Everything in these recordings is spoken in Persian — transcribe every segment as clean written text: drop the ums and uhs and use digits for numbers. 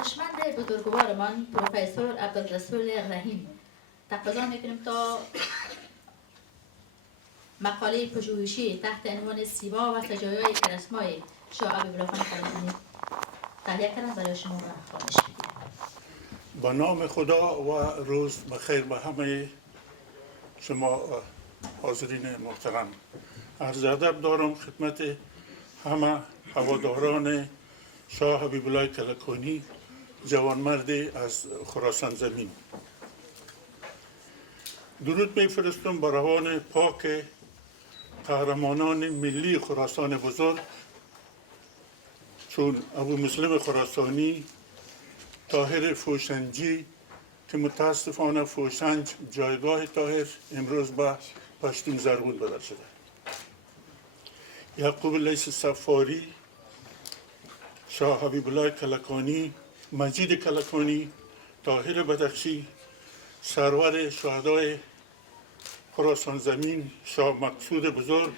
دانشمند بزرگوارمان پروفسور عبدالرسول رحیم تقاضا میکنیم تا مقاله پژوهشی تحت عنوان سیما و فجایع کرسمای شاه حبیب الله خان کلکانی تهیه کردن برای شما را خواهش می‌کنم. با نام خدا و روز بخیر به همه شما حاضرین محترم. عرض ادب دارم خدمت همه هواداران شاه حبیب الله کلکانی، جوانمرد از خراسان زمین. درود میفرستم بر روان پاک قهرمانان ملی خراسان بزرگ چون ابو مسلم خراسانی، طاهر فوشنجی که متاسفانه فوشنج جایگاه طاهر امروز به پشتون زرغون بدل شده، یعقوب لیث صفاری، شاه حبیب الله کلکانی، مجید کلکانی، طاهر بدخشی، سرور شهدای خراسان زمین شاه مقصود بزرگ،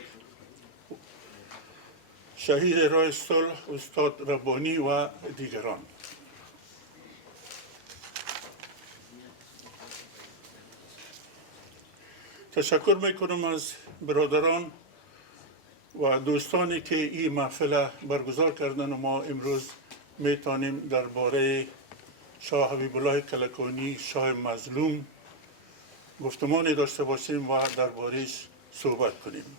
شهید راه صلح استاد ربانی و دیگران. تشکر میکنم از برادران و دوستانی که این محفل برگزار کردن و ما امروز میتونیم درباره شاه حبیب الله کلکانی شاه مظلوم گفتمانی داشته باشیم و دربارهش صحبت کنیم.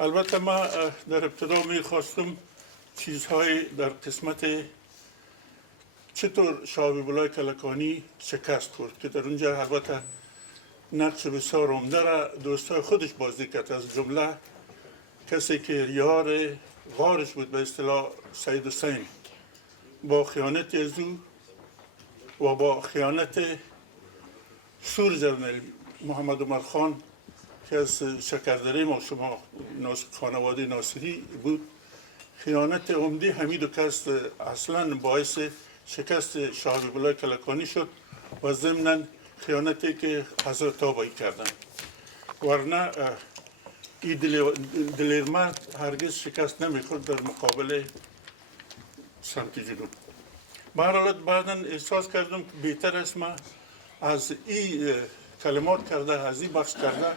البته ما در ابتدا میخواستم چیزهای در قسمت چطور شاه حبیب الله کلکانی شکست خورد که در اونجا البته نقش بسیار عمده را دوستای خودش بازی کرد، از جمله کسی که یار غارش بود به اصطلاح سید حسین با خیانت از او و با خیانت سور جنرال محمد عمر خان که از شکردره ما شما خانواده ناصری بود، خیانت عمده حمید و کس اصلا باعث شکست شاه حبیب الله کلکانی شد و ضمناً خیانتی که حضرت آبایی کردن، ورنه این دلیرمرد هرگز شکست نمیخورد در مقابل سمت جنوب. به هر حالت بعدا احساس کردم که بهتر است ما از این کلمات کرده، از این بخش کرده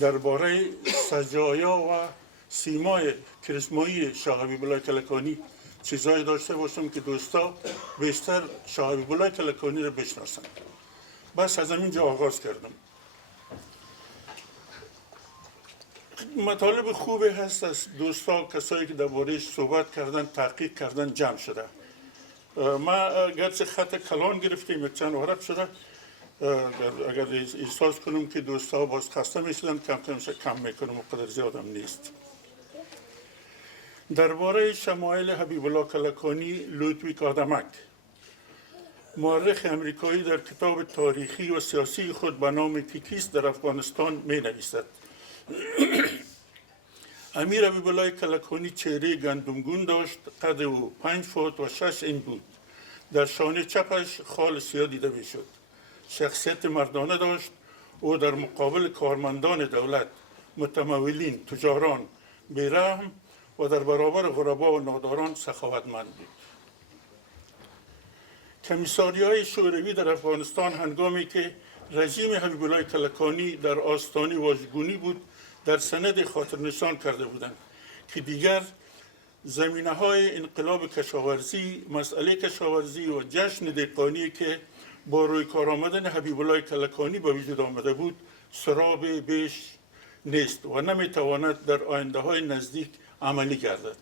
درباره سجایا و سیمای کرسمایی شاه حبیب الله کلکانی چیزایی داشته باشم که دوستا بیشتر شاه حبیب الله کلکانی را بشناسند. بس از همینجا آغاز کردم. مطالب خوبی هست از دوستا کسایی که درباره‌اش صحبت کردن، تحقیق کردن جمع شده. ما گرچه خط کلان گرفتیم یک چند ورق شده، اگر احساس کنم که دوستا باز خسته میشدن کم میکنم و قدر زیادم نیست. درباره شمایل حبیب الله کلکانی لودویک آدمک، مورخ امریکایی در کتاب تاریخی و سیاسی خود به نام کیکیست در افغانستان می نویسد: امیر حبیب الله کلکانی چهره گندمگون داشت، قد او 5 فوت و 6 اینچ بود. در شانه چپش خال سیاه دیده می شد. شخصیت مردانه داشت. او در مقابل کارمندان دولت، متمولین، تجاران بیرحم و در برابر غربا و ناداران سخاوتمند بود. کمیساریای شوروی در افغانستان هنگامی که رژیم حبیب الله کلکانی در آستانه واژگونی بود در سند خاطرنشان کرده بودند که دیگر زمینه‌های انقلاب کشاورزی، مسئله کشاورزی و جشن دهقانی که با روی کار آمدن حبیب الله کلکانی به وجود آمده بود سراب بیش نیست و نمیتواند در آینده‌های نزدیک عملی گردد.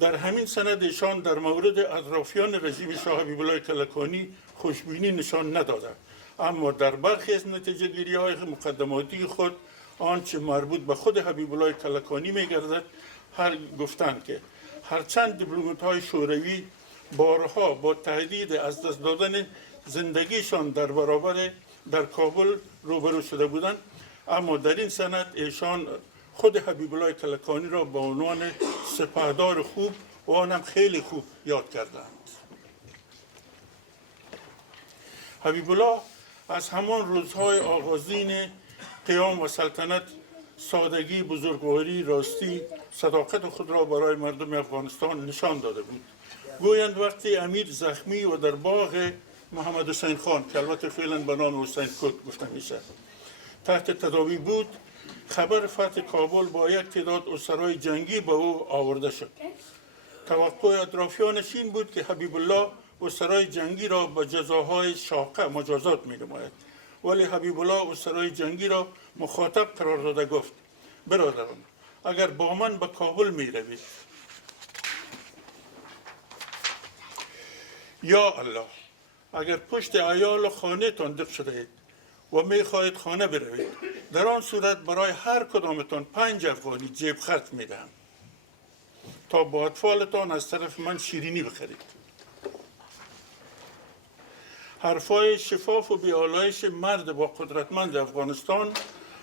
در همین سند ایشان در مورد اطرافیان رژیم شاه حبیب الله کلکانی خوشبینی نشان نداده، اما در برخی از نتیجه گیری های مقدماتی خود آنچه مربوط به خود حبیب الله کلکانی میگردد گفتند که هرچند دیپلمات های شوروی بارها با تهدید از دست دادن زندگیشان در کابل روبرو شده بودند، اما در این سند ایشان خود حبیب الله کلکانی را به عنوان سپهدار خوب و آنم خیلی خوب یاد کردند. حبیب الله از همان روزهای آغازین قیام و سلطنت سادگی، بزرگواری، راستی صداقت خود را برای مردم افغانستان نشان داده بود. گویند وقتی امیر زخمی و در باغ محمد حسین خان که البته فعلا به نام حسین کوک گفته میشه تحت تداوی بود، خبر فتح کابل با یک تعداد اسرای جنگی به او آورده شد. توقع اطرافیانش این بود که حبیب الله اسرای جنگی را به جزاهای شاقه مجازات می نماید، ولی حبیب الله اسرای جنگی را مخاطب قرار داده گفت: برادران، اگر با من به کابل می روید، یا الله، اگر پشت عیال و خانه تان دق شده اید و می خواهید خانه بروید، در آن صورت برای هر کدامتان 5 افغانی جیب خرج می دهم تا با اطفالتان از طرف من شیرینی بخرید. حرفای شفاف و بیالایش مرد با قدرتمند افغانستان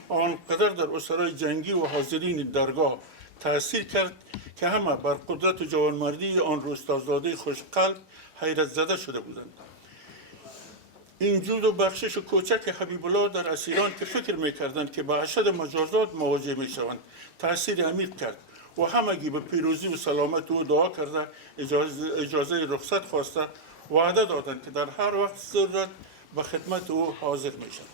آنقدر در اسرای جنگی و حاضرین درگاه تأثیر کرد که همه بر قدرت و جوانمردی آن روستازاده خوشقلب حیرت زده شده بودند. این جود و بخشش و کوچک حبیب الله در اسیران که فکر میکردند که با اشد مجازات مواجه میشوند تأثیر عمیق کرد و همگی به پیروزی و سلامت او دعا کرده اجازه رخصت خواسته وعده دادند که در هر وقت ضرورت به خدمت او حاضر میشوند.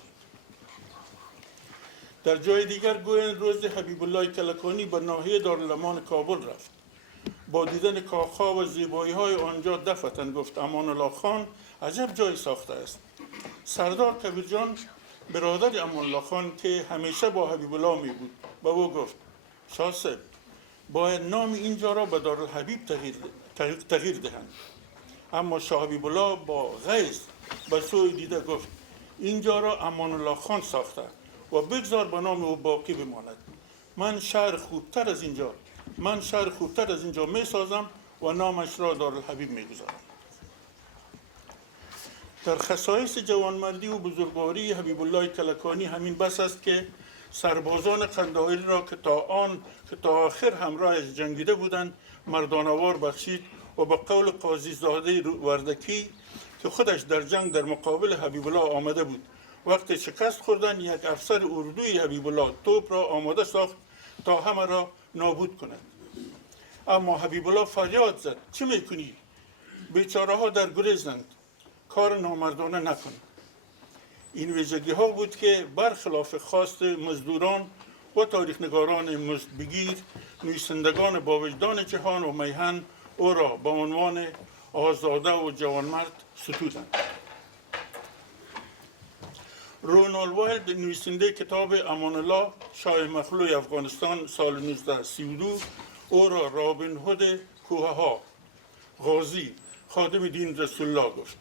در جای دیگر گویند روز حبیب الله کلکانی به ناحیه دارالامان کابل رفت. با دیدن کاخها و زیبایی‌های آنجا دفتن گفت: امان الله خان عجب جای ساخته است. سردار کبیرجان برادر امان الله خان که همیشه با حبیب الله می بود به او گفت: شاه صاحب، باید نام اینجا را به دارالحبیب تغییر دهند. اما شاه حبیب الله با غیظ به سوی دیده گفت: اینجا را امان الله خان ساخته و بگذار به نام او باقی بماند. من شهر خوبتر از اینجا می سازم و نامش را دارالحبیب می گذارم. در خصایص جوانمردی و بزرگواری حبیب الله کلکانی همین بس است که سربازان قندهاری را که تا آخر همراهش جنگیده بودند مردانوار بخشید و به قول قاضی زاده وردکی که خودش در جنگ در مقابل حبیب الله آمده بود، وقتی شکست خوردن یک افسر اردوی حبیب الله توپ را آماده ساخت تا همه را نابود کند. اما حبیب الله فریاد زد: چه میکنی؟ بیچاره ها در گریزند، کار نامردانه نکن. این ویژگی ها بود که برخلاف خواست مزدوران و تاریخنگاران مزدبگیر، نویسندگان با وجدان جهان و میهن او را به عنوان آزاده و جوانمرد ستودند. رونالد وایلد نویسنده کتاب امان الله شاه مخلوع افغانستان سال 1932 او را رابین هود کوه ها، غازی، خادم دین رسول الله گفت.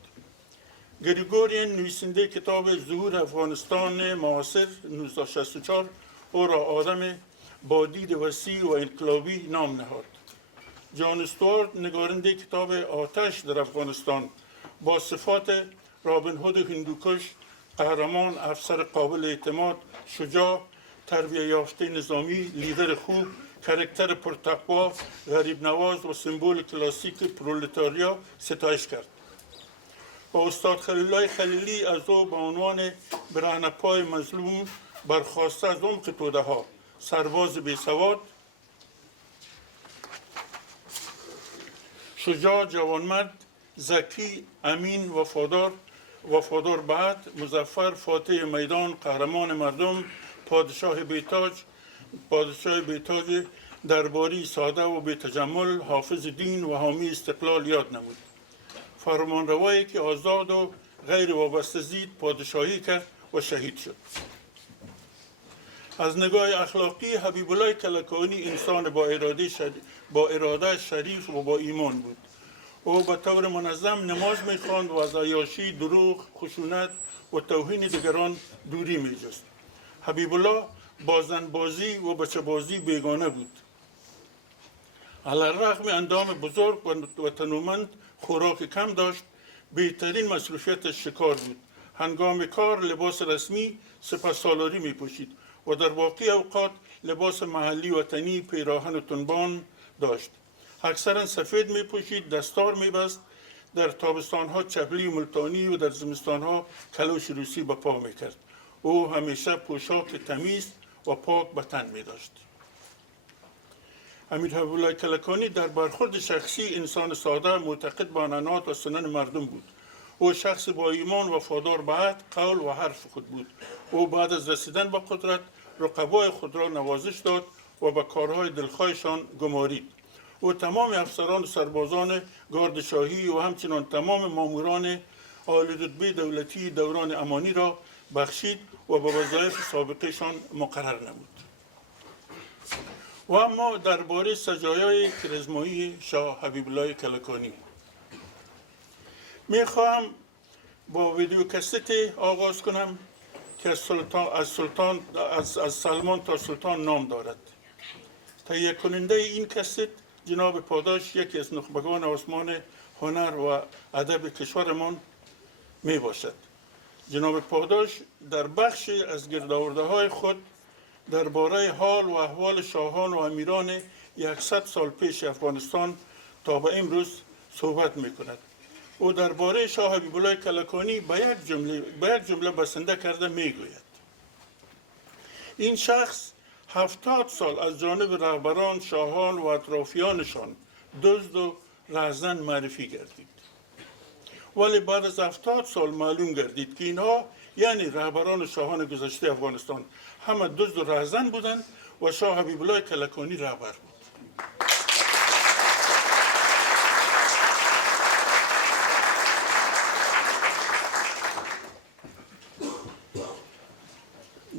گریگورین نویسنده کتاب ظهور افغانستان معاصر 1964 او را آدم با دید وسیع و انقلابی نام نهاد. جان استوارت نگارنده کتاب آتش در افغانستان با صفات رابین هود هندوکش، قهرمان، افسر قابل اعتماد، شجاع، تربیه یافته نظامی، لیدر خوب، کاراکتر پرتقوا، غریب نواز و سمبل کلاسیک پرولتاریا ستایش کرد. و استاد خلیل الله خلیلی از او به عنوان برهنه‌پای مظلوم برخواسته از عمق توده ها، سرباز بیسواد، شجاع، جوانمرد، ذکی، امین، وفادار بعد، مظفر، فاتح میدان، قهرمان مردم، پادشاه بیتاج، درباری ساده و بی‌تجمل، حافظ دین و حامی استقلال یاد نمود. فرمانروایی که آزاد و غیر وابسته زید پادشاهی کرد و شهید شد. از نگاه اخلاقی حبیب الله کلکانی انسان با اراده شریف و با ایمان بود. او به طور منظم نماز می‌خواند و از عیاشی، دروغ، خشونت و توهین دیگران دوری می‌جست. حبیب الله با زنبازی و بچه‌بازی بیگانه بود. علی‌الرغم اندام بزرگ و تنومند، خوراک کم داشت، بهترین مصروفیتش شکار بود. هنگام کار لباس رسمی سپهسالاری می پوشید و در باقی اوقات لباس محلی وطنی پیراهن و تنبان داشت. اکثرا سفید می پوشید، دستار می بست، در تابستانها چپلی ملتانی و در زمستانها کلوش روسی به پا می کرد. او همیشه پوشاک تمیز و پاک به تن می داشت. امیر حبیب الله کلکانی در برخورد شخصی انسان ساده معتقد به عنعنات و سنن مردم بود. او شخص با ایمان وفادار به عهد، قول و حرف خود بود. او بعد از رسیدن به قدرت رقبای خود را نوازش داد و به کارهای دلخواهشان گمارید. او تمام افسران و سربازان گارد شاهی و همچنان تمام ماموران عالی رتبه دولتی دوران امانی را بخشید و به وظایف سابقهشان مقرر نمود. و اما درباره سجایای کرزمایی شاه حبیب الله کلکانی میخواهم با ویدیو کست آغاز کنم که از سلمان تا سلطان نام دارد. تهیه کننده این کست جناب پاداش، یکی از نخبگان آسمان هنر و ادب کشورمان می باشد. جناب پاداش در بخش از گردآورده های خود درباره حال و احوال شاهان و امیران 100 سال پیش افغانستان تا به امروز صحبت می کند. او درباره شاه حبیب الله کلکانی به یک جمله بسنده کرده می گوید: این شخص 70 سال از جانب رهبران، شاهان و اطرافیانشان دزد و رهزن معرفی گردید، ولی بعد از 70 سال معلوم گردید که اینها یعنی رهبران و شاهان گذشته افغانستان همه دزد و رهزن بودند و شاه حبیب الله کلکانی رهبر بود.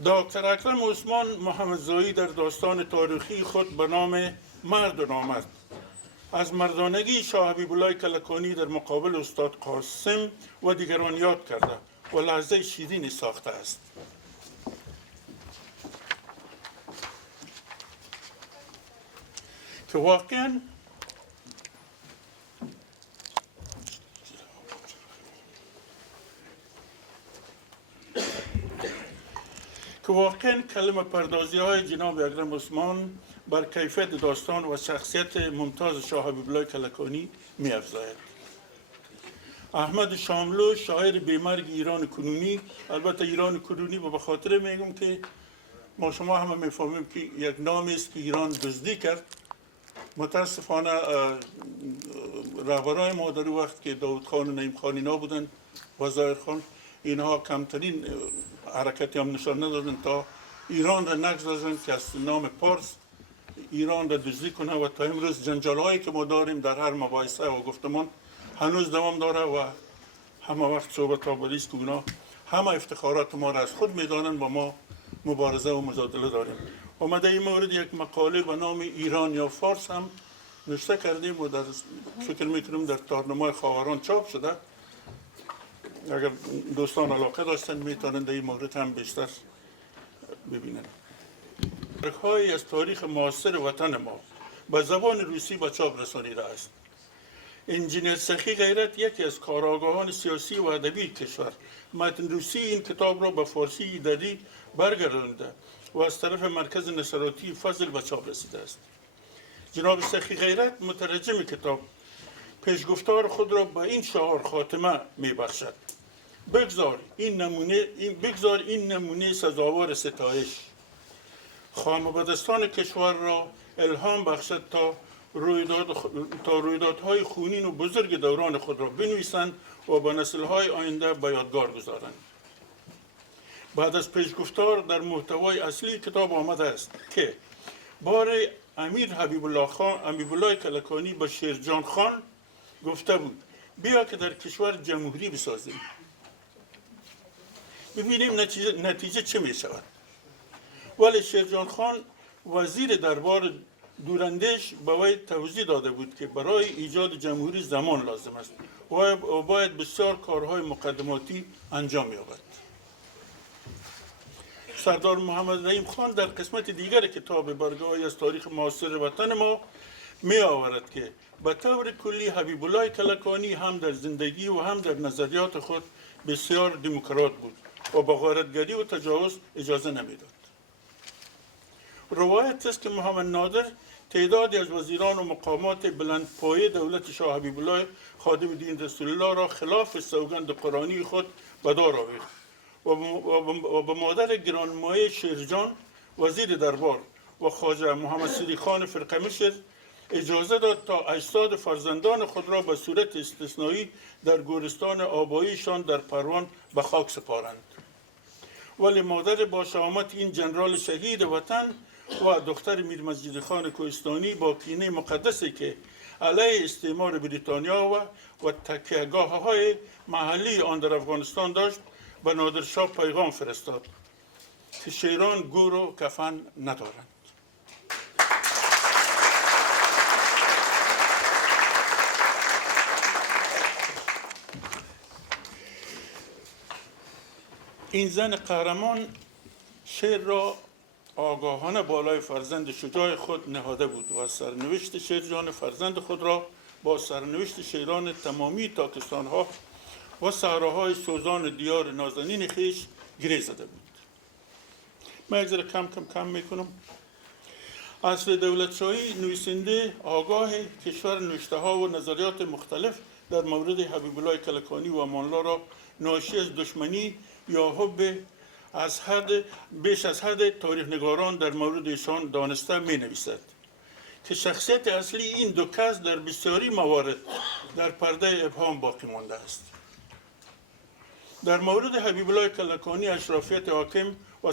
دکتر اکرم عثمان محمدزایی در داستان تاریخی خود به نام مرد و نامرد از مردانگی شاه حبیب الله کلکانی در مقابل استاد قاسم و دیگران یاد کرده و لحظه شیرینی ساخته است. که واقعا کلمه پردازی های جناب اکرم عثمان بر کیفیت داستان و شخصیت ممتاز شاه حبیب الله کلکانی می افزاید. احمد شاملو، شاعر بیمرگ ایران کنونی، البته ایران کنونی به خاطر میگم که ما شما همه میفهمیم که یک نامی است که ایران دزدی کرد. متاسفانه رهبران ما در وقت که داود خان و نعیم خان اینا بودن و ظاهر خان، اینها کمترین حرکتی هم نشان ندادن تا ایران را نگذارن که از نام پارس ایران را دزدی کنه و تا امروز جنجال هایی که ما داریم در هر مباحثه و گفتمان هنوز دوام داره و همه وقت صحبت آبادی است که اونا همه افتخارات ما را از خود میدانند و ما مبارزه و مجادله داریم. اومده این مورد یک مقاله به نام ایران یا فارس هم نوشته کردیم و در فکر میکنیم در تارنمای خاوران چاپ شده. اگر دوستان علاقه داشتن میتونند این مورد هم بیشتر ببینند. های از تاریخ معاصر وطن ما به زبان روسی به چاپ رسانیده است. انجینر سخی غیرت، یکی از کارآگاهان سیاسی و ادبی کشور، متن روسی این کتاب را به فارسی ایدری برگردانده و از طرف مرکز نشراتی فضل به چاپ رسیده است. جناب سخی غیرت مترجم کتاب پیشگفتار خود را به این شعار خاتمه میبخشد: بگذار این نمونه سزاوار ستایش خانوادستان کشور را الهام بخشد تا رویدادهای خونین و بزرگ دوران خود را بنویسند و به نسل‌های آینده به یادگار گذارند. بعد از پیشگفتار در محتوای اصلی کتاب آمده است که بار امیر حبیب الله کلکانی به شیرجان خان گفته بود بیا که در کشور جمهوری بسازیم. ببینیم نتیجه چه می شود. ولی شیرجان خان وزیر دربار دوراندیش به وی توضیح داده بود که برای ایجاد جمهوری زمان لازم است و باید بسیار کارهای مقدماتی انجام یابد. سردار محمد رحیم خان در قسمت دیگر کتاب برگه‌هایی از تاریخ معاصر وطن ما می آورد که به طور کلی حبیب الله کلکانی هم در زندگی و هم در نظریات خود بسیار دموکرات بود و به غارتگری و تجاوز اجازه نمیداد. روایت است که محمد نادر تعدادی از وزیران و مقامات بلندپایه دولت شاه حبیب الله خادم دین رسول الله را خلاف سوگند قرآنی خود به دار آورد و به مادر گرانمایه شیرجان وزیر دربار و خواجه محمد صدیق خان فرقه اجازه داد تا اجساد فرزندان خود را به صورت استثنایی در گورستان آباییشان در پروان به خاک سپارند. ولی مادر با شهامت این جنرال شهید وطن و دختر میر مسجد خان کوهستانی با کینه مقدسی که علیه استعمار بریتانیا و تکیهگاه های محلی آن در افغانستان داشت به نادرشاه پیغام فرستاد که شیران گور و کفن ندارند. این زن قهرمان شیر را آگاهانه بالای فرزند شجاع خود نهاده بود و سرنوشت شیر جان فرزند خود را با سرنوشت شیران تمامی تاکستانها و صحراهای سوزان دیار نازنین خیش گره زده بود. من یک ذره کم میکنم. عصر دولتشاهی نویسنده آگاه کشور نوشته ها و نظریات مختلف در مورد حبیب الله کلکانی و امان الله را ناشی از دشمنی یا حب بیش از حد تاریخ نگاران در مورد ایشان دانسته می نویسد که شخصیت اصلی این دو کس در بسیاری موارد در پرده ابهام باقی مانده است. در مورد حبیب الله کلکانی اشرافیت حاکم و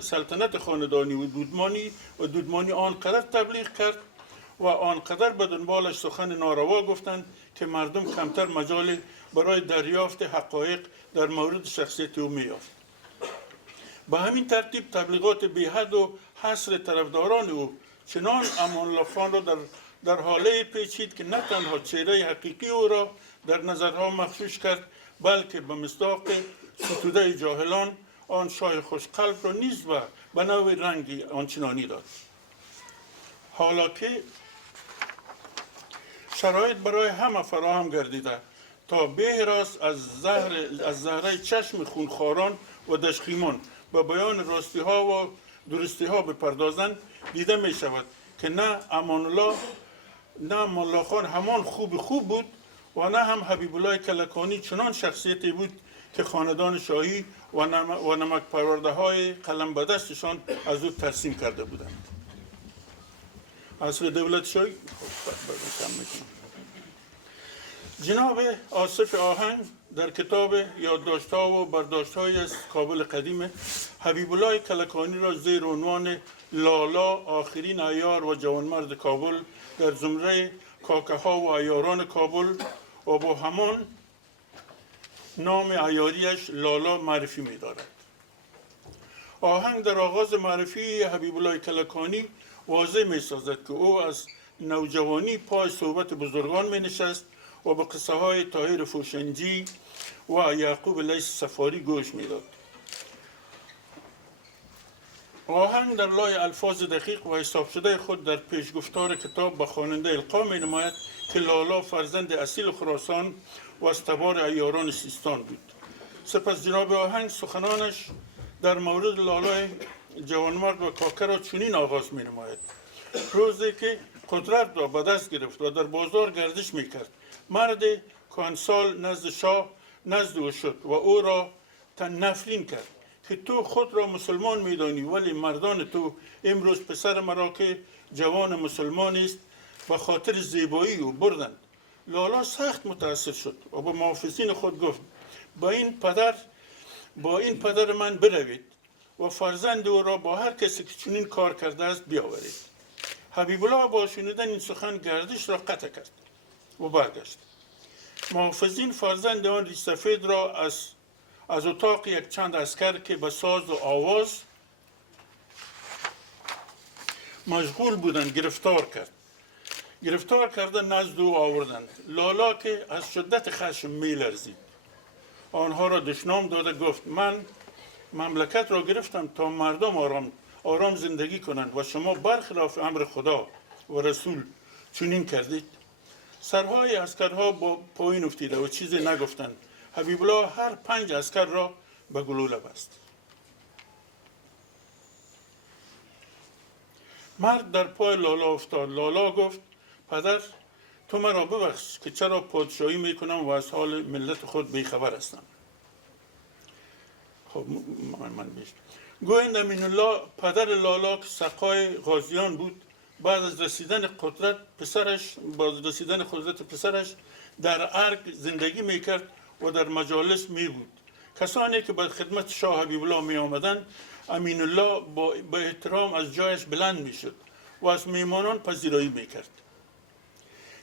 سلطنت خاندانی و دودمانی آنقدر تبلیغ کرد و آنقدر به دنبالش سخن ناروا گفتند که مردم کمتر مجال برای دریافت حقایق در مورد شخصیت او می‌یافت. به همین ترتیب تبلیغات بی‌حد و حصر طرفداران او چنان امان الله خان را در حاله پیچید که نه تنها چهره حقیقی او را در نظرها مغشوش کرد، بلکه به مصداق ستوده جاهلان آن شاه خوشقلب را نیز به نوع رنگی آنچنانی داد. حالا که شرایط برای همه فراهم گردیده تا به راست از زهره چشم خونخواران و دشخیمان به بیان راستی ها و درستی ها بپردازند، دیده می شود که نه امان الله خان همان خوب بود و نه هم حبیب الله کلکانی چنان شخصیتی بود که خاندان شاهی و نمک پرورده های قلم به دستشان از او ترسیم کرده بودند. عصر دولت شاهی جناب آصف آهنگ در کتاب یادداشت‌ها و برداشت‌های از کابل قدیم حبیب الله کلکانی را زیر عنوان لالا آخرین عیار و جوانمرد کابل در زمره کاکه‌ها و عیاران کابل و با همان نام عیاریش لالا معرفی می‌دارد. آهنگ در آغاز معرفی حبیب الله کلکانی واضح می‌سازد که او از نوجوانی پای صحبت بزرگان می‌نشست و به قصه های طاهر فوشنجی و یعقوب لیث صفاری گوش میداد. آهنگ در لای الفاظ دقیق و حساب شده خود در پیشگفتار کتاب به خواننده القا می نماید که لالا فرزند اصیل خراسان و از تبار عیاران سیستان بود. سپس جناب آهنگ سخنانش در مورد لالای جوانمرد و کاکه را چنین آغاز می نماید: روزی که قدرت را به دست گرفت و در بازار گردش می کرد، مرد کهنسال نزد شاه نزد او شد و او را نفرین کرد که تو خود را مسلمان میدانی ولی مردان تو امروز پسر مرا که جوان مسلمان است به خاطر زیبایی او بردند. لالا سخت متأثر شد و به محافظین خود گفت با این پدر من بروید و فرزند او را با هر کسی که چنین کار کرده است بیاورید. حبیب الله با شنیدن این سخن گردش را قطع کرد و برگشت. محافظین فرزند آن ریش سفید را از اتاق یک چند عسکر که به ساز و آواز مشغول بودند گرفتار کرده نزد او آوردند. لالا که از شدت خشم می‌لرزید آنها را دشنام داده گفت من مملکت را گرفتم تا مردم آرام زندگی کنند و شما برخلاف امر خدا و رسول چنین کردید. سرهای عسکرها با پایین افتیده و چیزی نگفتند. حبیب الله هر 5 عسکر را به گلوله بست. مرد در پای لالا افتاد. لالا گفت پدر تو مرا ببخش که چرا پادشاهی میکنم و از حال ملت خود بیخبر هستم. خب من بیشتر گویند امین الله پدر لالا که سقای غازیان بود، بعد از رسیدن قدرت پسرش در ارگ زندگی میکرد و در مجالس می بود. کسانی که به خدمت شاه حبیب الله می آمدند، امین الله با احترام از جایش بلند می شد و از میمانان پذیرایی می کرد.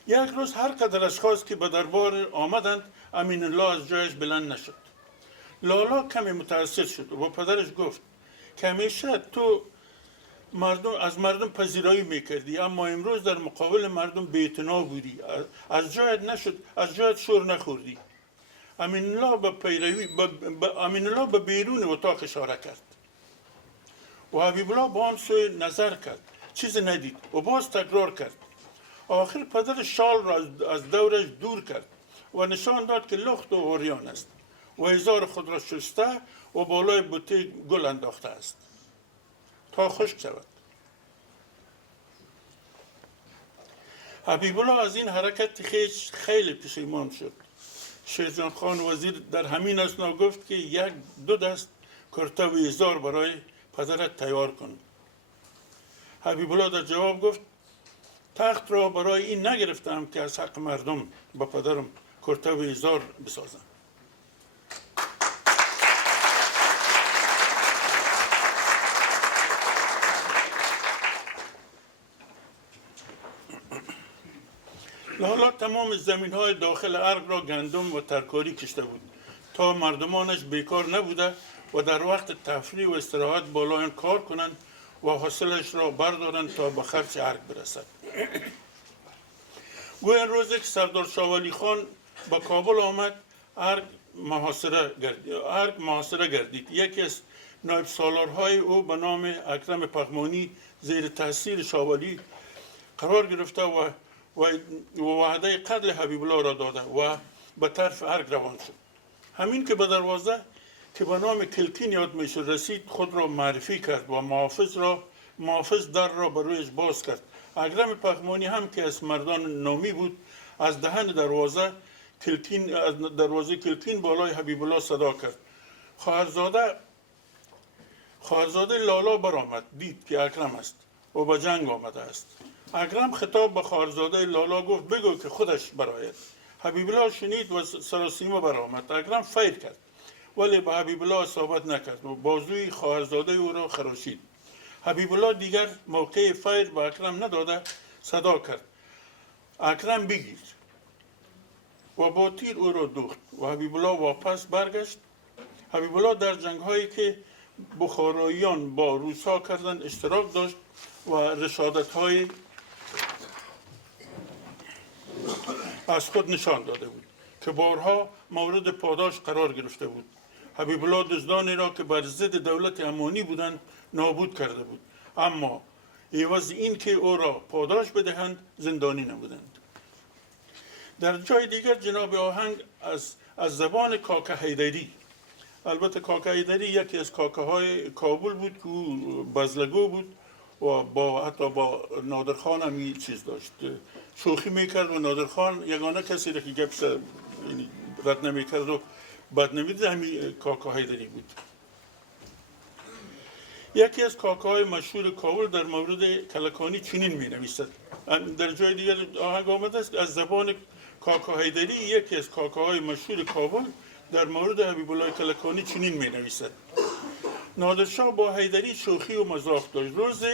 یک روز هر قدر اشخاص که به دربار آمدند، امین الله از جایش بلند نشد. لالا کمی متأثر شد و با پدرش گفت که همیشه تو از مردم پذیرایی میکردی، اما امروز در مقابل مردم بی‌اعتنا بودی، از جایت شور نخوردی. امین الله به بیرون اتاق اشاره کرد و حبیب الله با آن سوی نظر کرد، چیزی ندید و باز تکرار کرد. آخر پدر شال را از دورش دور کرد و نشان داد که لخت و عریان است و ازار خود را شسته و بالای بوته گل انداخته است تا خشک شود. حبیب الله از این حرکت خیلی پشیمان شد. شیرجان خان وزیر در همین اثنا گفت که 1-2 دست کرته و ازار برای پدرت تیار کن. حبیب الله در جواب گفت تخت را برای این نگرفتم که از حق مردم با پدرم کرته و ازار بسازم. لالا تمام زمین‌های داخل ارگ را گندم و ترکاری کشته بود تا مردمانش بیکار نبوده و در وقت تفریح و استراحت بالای آن کار کنند و حاصلش را بردارند تا به خرج ارگ برسد. گویا روزی که سردار شاه خان به کابل آمد، ارگ محاصره گردید. یکی از نایب سالارهای او به نام اکرم پغمانی زیر تاثیر شاه قرار گرفته و وعده قتل حبیب الله را داده و به طرف ارگ روان شد. همین که به دروازه که به نام کلکین یاد میشه رسید، خود را معرفی کرد و محافظ در را به رویش باز کرد. اکرم پغمانی هم که از مردان نامی بود، از دهن دروازه کلکین بالای حبیب الله صدا کرد. خواهرزاده لالا برآمد، دید که اکرم است و به جنگ آمده است. اکرم خطاب به خواهرزاده لالا گفت بگو که خودش برآید. حبیب الله شنید و سراسیمه برآمد. اکرم فیر کرد ولی به حبیب الله اصابت نکرد و بازوی خواهرزاده او را خراشید. حبیب الله دیگر موقع فیر به اکرم نداده صدا کرد اکرم بگیر و با تیر او را دوخت و حبیب الله واپس برگشت. حبیب الله در جنگ هایی که بخاراییان با روس‌ها کردند اشتراک داشت و رشادت های از خود نشان داده بود که بارها مورد پاداش قرار گرفته بود. حبیب الله دزدانی را که بر ضد دولت امانی بودند نابود کرده بود، اما عوض این که او را پاداش بدهند زندانی نمودند. در جای دیگر جناب آهنگ از زبان کاکا حیدری، البته کاکا حیدری یکی از کاکاهای کابل بود که او بزلگو بود و حتی با نادرخان هم چیز داشت، شوخی میکرد و نادرخان یگانه کسی را که گپش رد نمیکرد و بد نمیدید همین کاکا حیدری بود. یکی از کاکاهای مشهور کابل در مورد کلکانی چنین می نویسد، در جای دیگر آهنگ آمده است، از زبان کاکا حیدری یکی از کاکاهای مشهور کابل در مورد حبیب الله کلکانی چنین می نویسد: نادرشاه با حیدری شوخی و مزاح داشت. روزی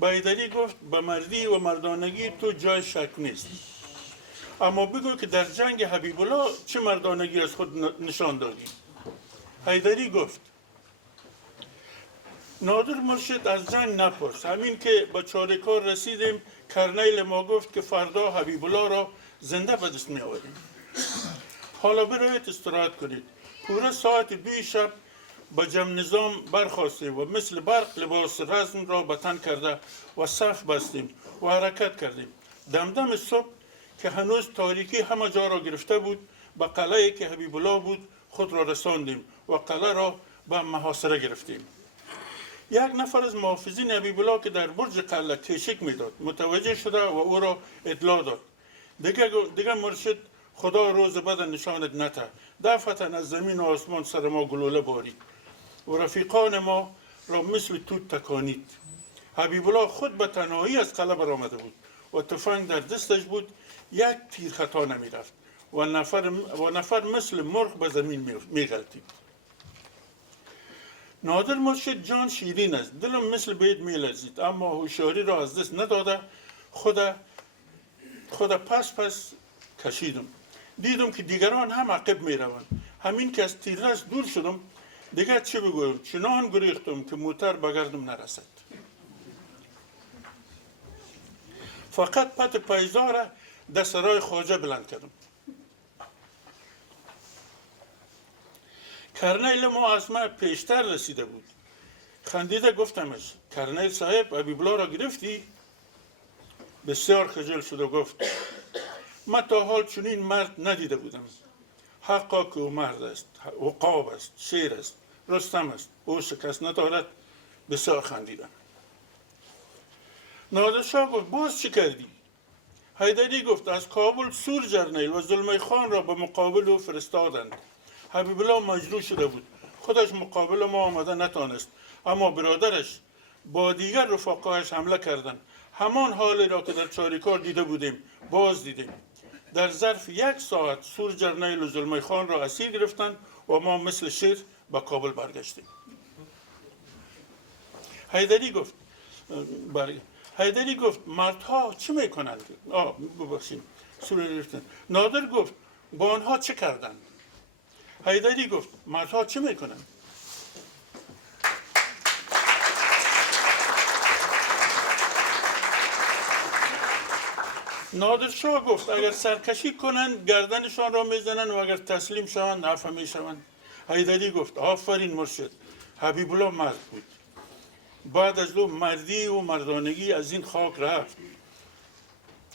به حیدری گفت به مردی و مردانگی تو جای شک نیست، اما بگو که در جنگ حبیب الله چه مردانگی از خود نشان دادی؟ حیدری گفت نادر مرشد از جنگ نپرس، همین که به چاریکار رسیدیم کرنیل ما گفت که فردا حبیب الله را زنده به دست می آوریم. حالا بروید استراحت کنید. پوره ساعت 2 شب با جمع نظام برخواستیم و مثل برق لباس رزم را به تن کرده و صف بستیم و حرکت کردیم. دمدم صبح که هنوز تاریکی همه جا را گرفته بود، به قلعه که حبیب الله بود خود را رساندیم و قلعه را به محاصره گرفتیم. یک نفر از محافظین حبیب الله که در برج قلعه کشک میداد متوجه شده و او را اطلاع داد. دیگه مرشد خدا روز بعد نشانت نته، دفعتا از زمین و آسمان سر ما گلوله بارید و رفیقان ما را مثل توت تکانید. حبیب الله خود به تنهایی از قلعه برآمده بود و تفنگ در دستش بود. یک تیر خطا نمی رفت و نفر مثل مرغ به زمین می غلتید. نادر مرشد جان شیرین است، دلم مثل بید می لرزید، اما هوشیاری را از دست نداده خود پس کشیدم. دیدم که دیگران هم عقب می روند. همین که از تیررس دور شدم دیگر چه بگویم، چنان گریختم که موتر به گردم نرسد. فقط پت پیزا را در سرای خواجه بلند کردم. کرنیل ما از من پیشتر رسیده بود. خندیده گفتمش کرنیل صاحب حبیب الله را گرفتی؟ بسیار خجل شد و گفت من تا حال چنین مرد ندیده بودم. حقا که او مرد است، عقاب است، شیر است، رستم است، او شکست ندارد. بسیار خندیدم. نادرشاه گفت باز چی کردی؟ حیدری گفت از کابل سور جرنیل و زلمی خان را به مقابل او فرستادند. حبیب الله مجروح شده بود، خودش مقابل ما آمده نتانست، اما برادرش با دیگر رفقایش حمله کردند. همان حالی را که در چاریکار دیده بودیم باز دیدیم. در ظرف 1 ساعت سور جرنیل و زلمی خان را اسیر گرفتند و ما مثل شیر به کابل برگشتیم. حیدری گفت مردها چه میکنند؟ ببخشید. نادر گفت با آنها چه کردند؟ حیدری گفت مردها چه میکنند؟ نادرشاه گفت اگر سرکشی کنند گردنشان را میزنند و اگر تسلیم شوند عفو میشوند. حیدری گفت آفرین مرشد، حبیب الله مرد بود. بعد از او مردی و مردانگی از این خاک رفت.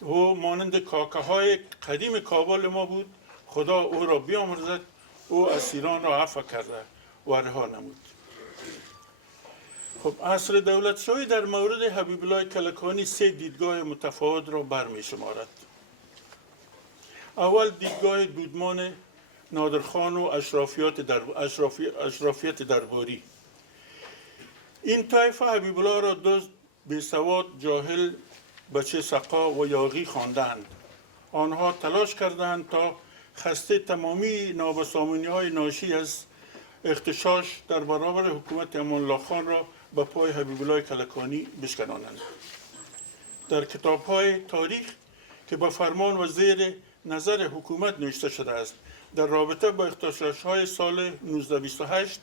او مانند کاکه های قدیم کابل ما بود. خدا او را بیامرزد. او اسیران را عفو کرده و رها نمود. خب عصر دولتشاهی در مورد حبیب الله کلکانی 3 دیدگاه متفاوت را برمی شمارد. اول دیدگاه دودمان نادرخان و اشرافیت درباری. این طایفه حبیب الله را دزد، بیسواد، جاهل، بچه سقا و یاغی خواندند. آنها تلاش کردند تا خسته تمامی نابسامانی ناشی از اغتشاش در برابر حکومت امان الله خان را به پای حبیب الله کلکانی بشکنانند. در کتاب‌های تاریخ که به فرمان و زیر نظر حکومت نوشته شده است در رابطه با اغتشاش‌های سال 1928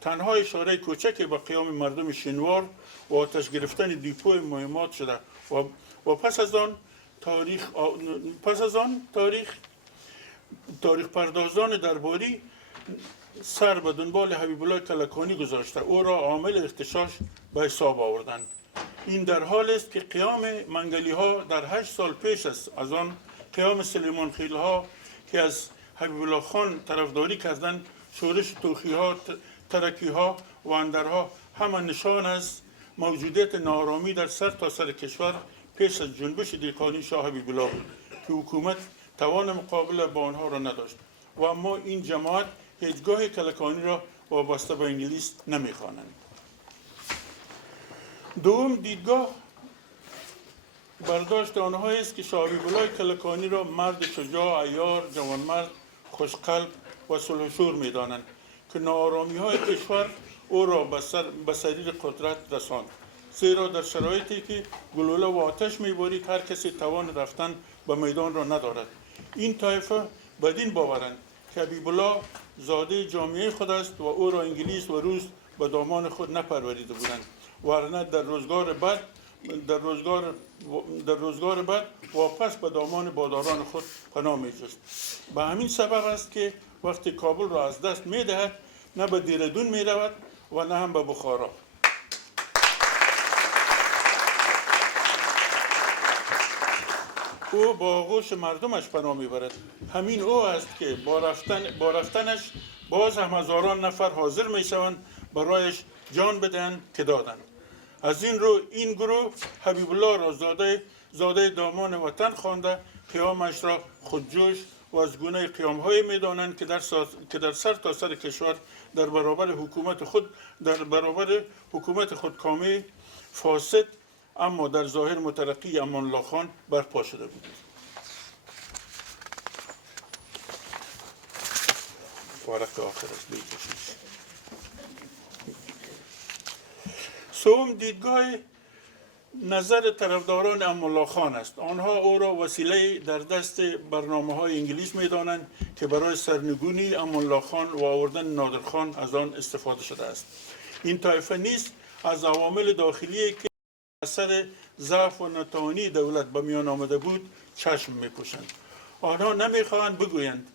تنها اشاره کوچکی به قیام مردم شینوار و آتش گرفتن دیپوی مهمات شده و پس از آن تاریخ پردازان درباری سر به دنبال حبیب الله کلکانی گذاشته او را عامل اغتشاش به حساب آوردند. این در حال است که قیام منگلی ها در 8 سال پیش از آن قیام سلیمان خیل ها که از حبیب الله خان طرفداری کردند، شورش توخی ها، ترکی ها و اندرها همه نشان از موجودیت نارامی در سر تا سر کشور پیش از جنبش دیقانی شاه حبیب الله بود که حکومت توان مقابله با آنها را نداشت و اما این جماعت هیچگاه کلکانی را وابسته به انگلیس نمیخوانند. دوم دیدگاه برداشت آنهایی است که شاه حبیب الله کلکانی را مرد شجاع، عیار، جوانمرد، خوشقلب و صلح‌شور می‌دانند که ناآرامی‌های کشور او را به سریر قدرت رساند. زیرا در شرایطی که گلوله و آتش می‌بارید هر کسی توان رفتن به میدان را ندارد. این طایفه بدین باورند که حبیب الله زاده جامعه خود است و او را انگلیس و روس به دامان خود نپروریده بودند، ورنه در روزگار بعد واپس به دامان باداران خود پناه می‌جست. به همین سبب است که وقتی کابل را از دست می‌دهد نه به دیردون می‌رود و نه هم به بخارا. او با آغوش مردمش پناه میبرد. همین او است که با رفتنش باز هم هزاران نفر حاضر میشوند برایش جان بدهند که دادند. از این رو این گروه حبیب الله را زاده دامان وطن خوانده قیامش را خودجوش و از گونه قیام‌های می‌دانند که در سرتاسر کشور در برابر حکومت خودکامه فاسد اما در ظاهر مترقی امان الله خان برپا شده بود. ورق آخر است بکشید. سوم، دیدگاه نظر طرفداران امان الله خان است. آنها او را وسیله در دست برنامه‌های انگلیس می‌دانند که برای سرنگونی امان الله خان و آوردن نادر خان از آن استفاده شده است. این طایفه نیز از عوامل داخلی که اثر ضعف و ناتوانی دولت به میان آمده بود چشم می‌پوشند. آنها نمی‌خواهند بگویند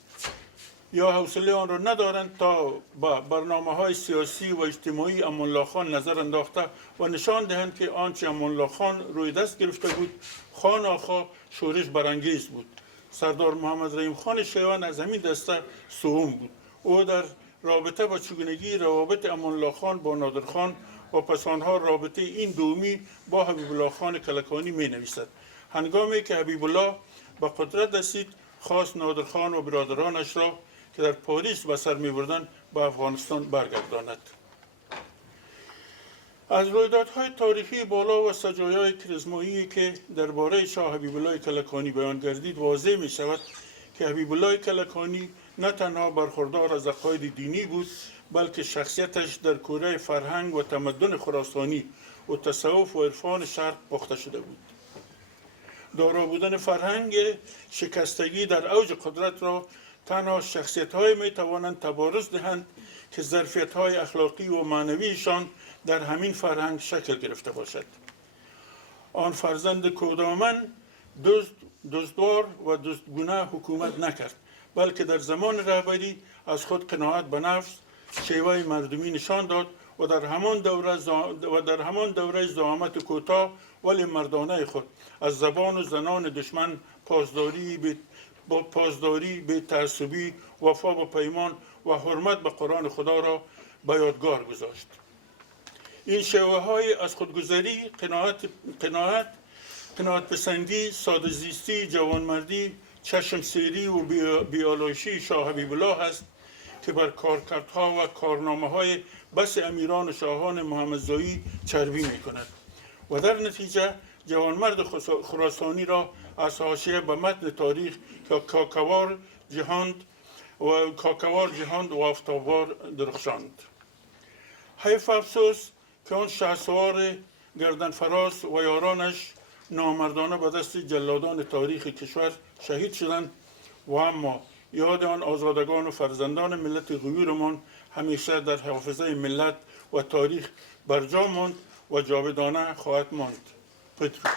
یا حوصله آن را ندارند تا با برنامه‌های سیاسی و اجتماعی امان الله خان نظر انداخته و نشان دهند که آنچه امان الله خان روی دست گرفته بود خواه‌ناخواه شورش برانگیز بود. سردار محمد رحیم خان شیوان از همین دسته سوم بود. او در رابطه با چگونگی روابط امان الله خان با نادر خان و پس آنها رابطه این دومی با حبیب الله خان کلکانی می نویسد. هنگامی که حبیب الله به قدرت رسید خواست نادر خان و برادرانش را که در پاریس به سر می‌بردند به افغانستان برگرداند. از رویدادهای تاریخی بالا و سجایای کرزمایی که درباره شاه حبیب الله کلکانی بیان گردید واضح می شود که حبیب الله کلکانی نه تنها برخوردار از عقاید دینی بود بلکه شخصیتش در کوره فرهنگ و تمدن خراسانی و تصوف و عرفان شرق پخته شده بود. دارا بودن فرهنگ شکستگی در اوج قدرت را تنها شخصیت‌های می‌توانند تبارز دهند که ظرفیت‌های اخلاقی و معنویشان در همین فرهنگ شکل گرفته باشد. آن فرزند کودامن دزدوار و دزدگونه حکومت نکرد بلکه در زمان رهبری از خود قناعت به نفس شیوه مردمی نشان داد و در همان دوره زعامت کوتاه ولی مردانه خود از زبان و زنان دشمن پاسداری به تعصبی، وفا به پیمان و حرمت به قرآن خدا را به یادگار گذاشت. این شیوه های از خودگذری، قناعت پسندی، ساده زیستی، جوانمردی، چشم سیری و بیالایشی شاه حبیب الله است که بر کارکردها و کارنامه های بس امیران و شاهان محمدزایی چربی می کند و در نتیجه جوانمرد خراسانی را از حاشیه به متن تاریخ که کاکوار جهاند و آفتابوار درخشاند. حیف افسوس که آن شهسوار گردنفراز و یارانش نامردانه به دست جلادان تاریخ کشور شهید شدند و اما یاد آن آزادگان و فرزندان ملت غیورمان همیشه در حافظه ملت و تاریخ برجا ماند و جاودانه خواهد ماند. پدرو